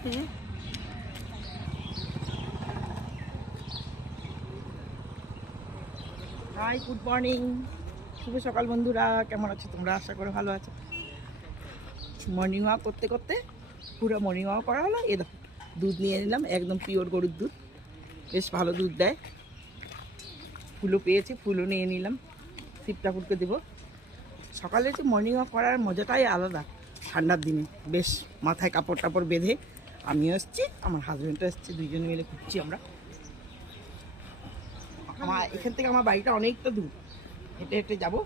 High, good morning, শুভ সকাল বন্ধুরা। কেমন আছো তোমরা? আশা করে ভালো আছো। মর্নিং ওয়াক করতে করতে পুরো মর্নিং ওয়াক করা হলো। এ দেখো, দুধ নিয়ে নিলাম, একদম পিওর গরুর দুধ, বেশ ভালো দুধ দেয়। ফুলও পেয়েছি, ফুলও নিয়ে নিলাম, শিব ঠাকুরকে দেবো। সকালে যে মর্নিং ওয়াক করার মজাটাই আলাদা। ঠান্ডার দিনে বেশ মাথায় কাপড় টাপড় বেঁধে আমিও এসছি, আমার হাজব্যান্ডও এসছে, দুইজনে মিলে ঘুরছি আমরা। আমার এখান থেকে আমার বাড়িটা অনেকটা দূর, হেঁটে হেঁটে যাবো,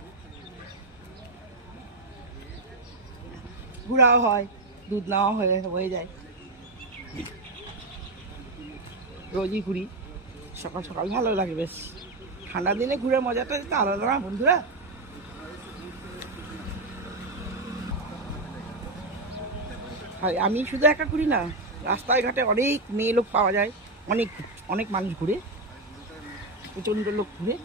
ঘোরাও হয়, দুধ নেওয়া হয়ে যায়। রোজই ঘুরি, সকাল সকাল ভালো লাগে বেশ। ঠান্ডার দিনে ঘুরে মজাটা তো আলাদা না বন্ধুরা। আর আমি শুধু একা ঘুরি না, রাস্তায় ঘাটে অনেক মেয়ে লোক পাওয়া যায়, অনেক অনেক মানুষ ঘুরে, প্রচণ্ড লোক ঘুরে।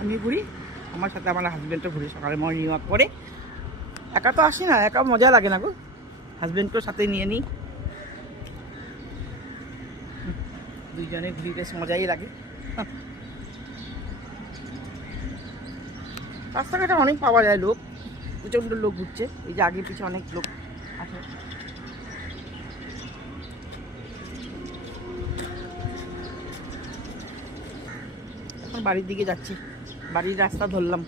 আমি ঘুরি, আমার সাথে আমার হাজব্যান্ডও ঘুরি সকালে মর্নিং ওয়াক করে। একা তো আসি না, একা মজা লাগে না গো, হাজব্যান্ডকেও সাথে নিয়ে নিই, দুইজনে ঘুরি, বেশ মজাই লাগে। রাস্তাঘাটে অনেক পাওয়া যায় লোক, প্রচণ্ড লোক ঘুরছে, এই যে আগে পিছিয়ে অনেক লোক আছে। এখন বাড়ির দিকে যাচ্ছি, বাড়ির রাস্তা ধরলাম।